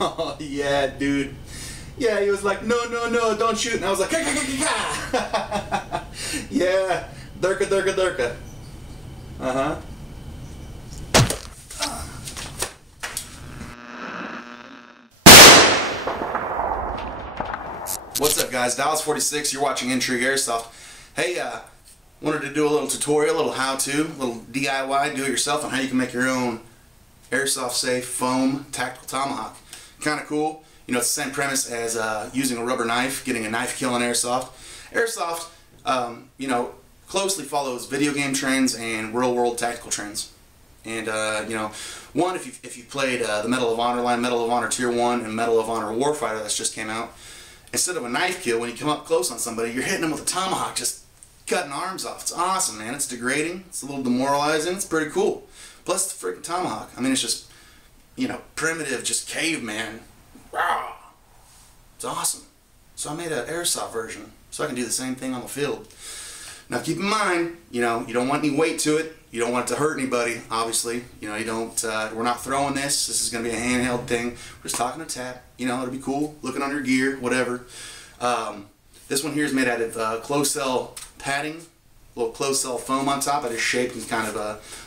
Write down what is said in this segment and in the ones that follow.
Oh, yeah, dude. Yeah, he was like, no, no, no, don't shoot. And I was like, ka-ka-ka-ka-ka. Yeah, durka, durka, durka. Uh-huh. What's up, guys? Dallas46, you're watching Intrigue Airsoft. Hey, wanted to do a little tutorial, a little how-to, a little DIY, do-it-yourself on how you can make your own airsoft-safe foam tactical tomahawk. Kind of cool. You know, it's the same premise as using a rubber knife, getting a knife kill in airsoft. Airsoft, you know, closely follows video game trends and real-world tactical trends. And, you know, one, if you played the Medal of Honor line, Medal of Honor Tier 1 and Medal of Honor Warfighter that's just came out, instead of a knife kill, when you come up close on somebody, you're hitting them with a tomahawk, just cutting arms off. It's awesome, man. It's degrading. It's a little demoralizing. It's pretty cool. Plus, the freaking tomahawk. I mean, it's just, you know, primitive, just caveman. Rah! It's awesome. So I made an airsoft version so I can do the same thing on the field. Now, keep in mind, you know, you don't want any weight to it. You don't want it to hurt anybody, obviously. You know, you don't, we're not throwing this. This is going to be a handheld thing. We're just talking to tap. You know, it'll be cool. Looking on your gear, whatever. This one here is made out of closed cell padding. A little closed cell foam on top. I just shaped in kind of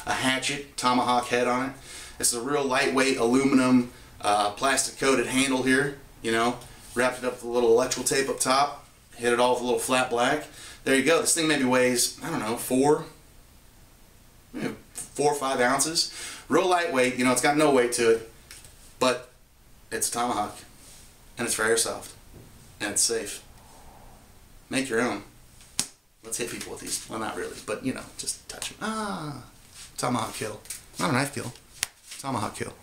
a hatchet, tomahawk head on it. It's a real lightweight aluminum plastic coated handle here. You know, wrapped it up with a little electrical tape up top. Hit it all with a little flat black. There you go. This thing maybe weighs, I don't know, 4 or 5 ounces. Real lightweight, you know, it's got no weight to it, but it's a tomahawk, and it's for airsoft, and it's safe. Make your own. Let's hit people with these. Well, not really, but, you know, just touch them. Ah, tomahawk kill. Not a knife kill. Tomahawk kill.